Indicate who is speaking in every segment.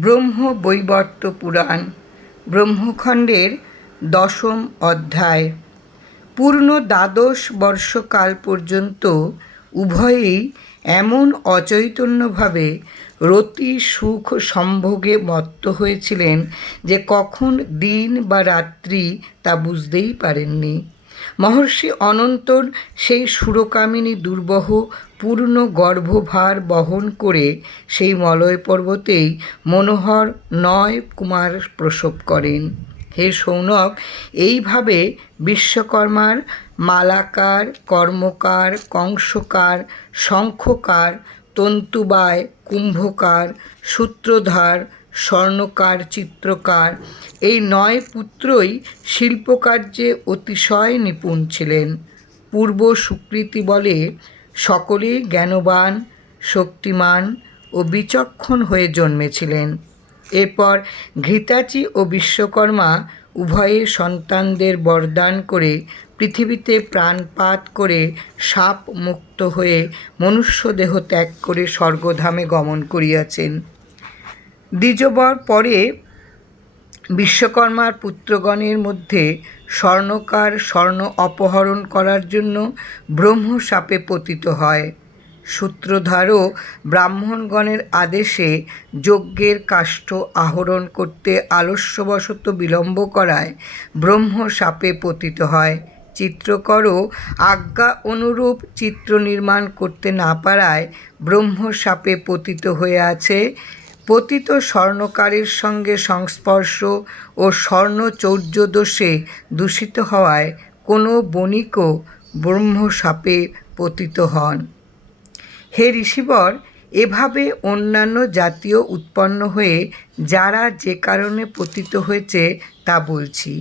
Speaker 1: ব্রহ্ম বৈবর্ত পুরাণ, ব্রহ্মখণ্ডের দশম অধ্যায়। পূর্ণ দ্বাদশ বর্ষকাল পর্যন্ত উভয়েই এমন অচৈতন্যভাবে রতি সুখ সম্ভোগে মত্ত হয়েছিলেন যে কখন দিন বা রাত্রি তা বুঝতেই পারেননি। মহর্ষি অনন্তর সেই সুরকামিনী দুর্বহ, পূর্ণ গর্ভভার বহন করে সেই মলয় পর্বতেই মনোহর নয় কুমার প্রসব করেন। হে সৌনক, এইভাবে বিশ্বকর্মার মালাকার, কর্মকার, কংসকার, শঙ্খকার, তন্তুবায়, কুম্ভকার, সূত্রধার স্বর্ণকার, চিত্রকার। এই নয় পুত্রই শিল্পকার্যে অতিশয় নিপুণ ছিলেন। পূর্ব স্বীকৃতি বলে সকলেই জ্ঞানবান, শক্তিমান ও বিচক্ষণ হয়ে জন্মেছিলেন। এরপর ঘৃতাচি ও বিশ্বকর্মা উভয়ে সন্তানদের বরদান করে পৃথিবীতে প্রাণপাত করে সাপ মুক্ত হয়ে মনুষ্যদেহ ত্যাগ করে স্বর্গধামে গমন করিয়াছেন। দ্বিজবর পরে বিশ্বকর্মার পুত্রগণের মধ্যে স্বর্ণকার স্বর্ণ অপহরণ করার জন্য ব্রহ্ম সাপে পতিত হয়। সূত্রধারও ব্রাহ্মণগণের আদেশে যজ্ঞের কাষ্ঠ আহরণ করতে আলস্যবশত বিলম্ব করায় ব্রহ্ম সাপে পতিত হয়। চিত্রকরও আজ্ঞা অনুরূপ চিত্র নির্মাণ করতে না পারায় ব্রহ্ম সাপে পতিত হয়ে আছে পতিত স্বর্ণকারের সঙ্গে সংস্পর্শ ও স্বর্ণচৌর্য দোষে দূষিত হওয়ায় কোনো বণিকও ব্রহ্ম সাপে পতিত হন। হে ঋষিবর, এভাবে অন্যান্য জাতীয় উৎপন্ন হয়ে যারা যে কারণে পতিত হয়েছে তা বলছি।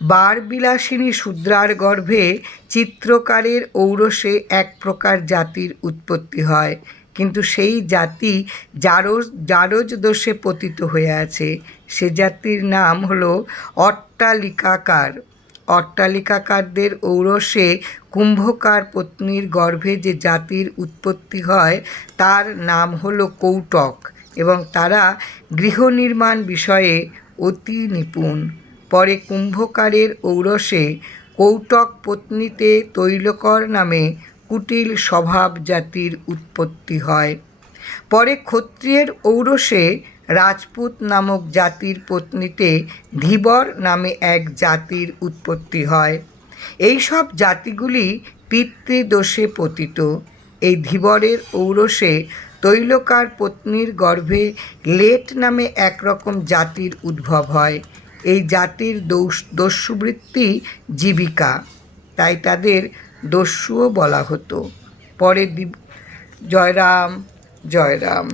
Speaker 1: বারবিলাসিনী শূদ্রার গর্ভে চিত্রকারের ঔরসে এক প্রকার জাতির উৎপত্তি হয়। কিন্তু সেই জাতি জারজ জারজ দোষে পতিত হয়ে আছে। সে জাতির নাম হলো অট্টালিকাকার। অট্টালিকাকারদের ঔরসে কুম্ভকার পত্নীর গর্ভে যে জাতির উৎপত্তি হয়, তার নাম হলো কৌটক এবং তারা গৃহ নির্মাণ বিষয়ে অতি নিপুণ। পরে কুম্ভকারের ঔরসে কৌটক পত্নীতে তৈলকর নামে কুটিল স্বভাব জাতির উৎপত্তি হয়। পরে ক্ষত্রিয়ের ঔরসে রাজপুত নামক জাতির পত্নীতে ধীবর নামে এক জাতির উৎপত্তি হয়। এই সব জাতিগুলি পিতৃদোষে পতিত। এই ধীবরের ঔরসে তৈলকার পত্নীর গর্ভে লেট নামে একরকম জাতির উদ্ভব হয়। এই জাতির দোষ দস্যুবৃত্তি জীবিকা। তাই তাদের দস্যুও বলা হতো। পরে জয়রাম জয়রাম।